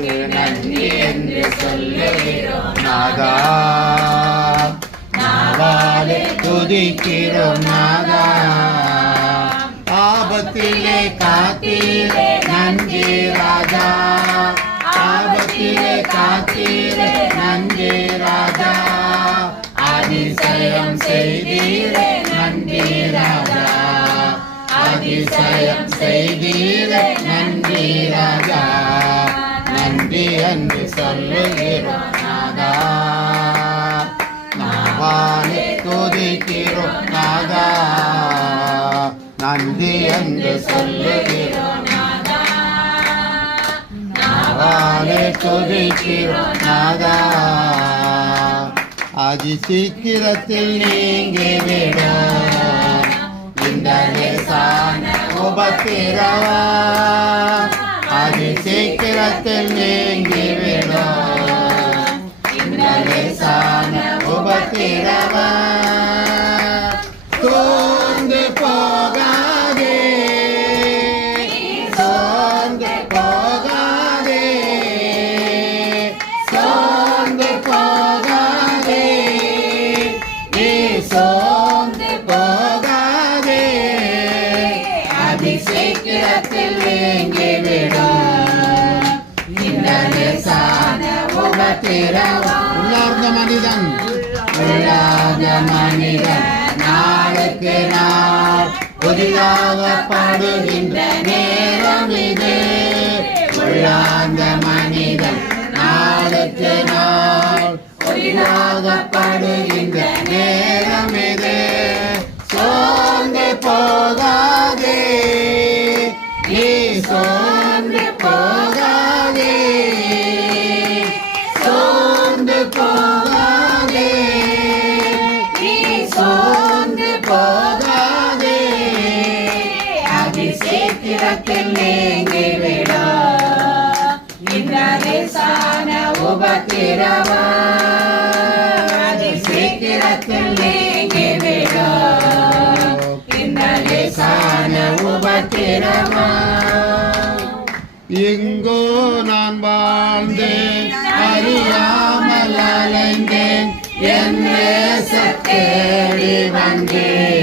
உமக்கு நன்றி என்று சொல்லுகிறோம் நாதா. நாவாலே துதிக்கிறோம் நாதா. ஆபத்திலே காத்தீரே நன்றி ராஜா. ஆபத்திலே காத்தீரே நன்றி ராஜா. அதிசயம் செய்தீரே நன்றி ராஜா. அதிசயம் செய்தீரே நன்றி ராஜா. நன்றி என்று சொல்லுகிறோம் நாதா. நாவாலே துதிக்கிறோம் நாதா. நன்றி என்று சொல்லுகிறோம் நாதா. நாவாலே துதிக்கிறோம் நாதா. அதி சீக்கிரத்தில் நீங்கிவிடும் இந்த லேசான உபத்திரவா. அதி சீக்கிரத்தில் நீங்கிவிடும் இந்த லேசான உபத்திரவா. சோர்ந்து போகாதே, சோர்ந்து போகாதே, சோர்ந்து போகாதே, நீ சோர்ந்து போகாதே. அதிசீக்கிரத்தில் நீங்கிவிடும் இந்த லேசான உபத்திரவா. உள்ளார்ந்த மனிதன், உள்ளார்ந்த மனிதன் நாளுக்கு நாள் புதிதாக பாடுகின்ற நேரம் இது. உள்ளார்ந்த மனிதன் நாளுக்கு நாள் புதிதாக பாடுகின்ற நேரம் இது. சோர்ந்து போகாதே, நீ சோர்ந்து போகாதே, சோர்ந்து போகாதே, நீ சோர்ந்து போகாதே. அதிசீக்கிரத்தில் நீங்கிவிடும் இந்த லேசான உபத்திரவா. அதிசீக்கிரத்தில் நீங்கிவிடும் இந்த லேசான உபத்திரவா. எங்கோ நான் வாழ்ந்தேன், அறியாமல் அலைந்தேன், என் தேடி வந்தேன்.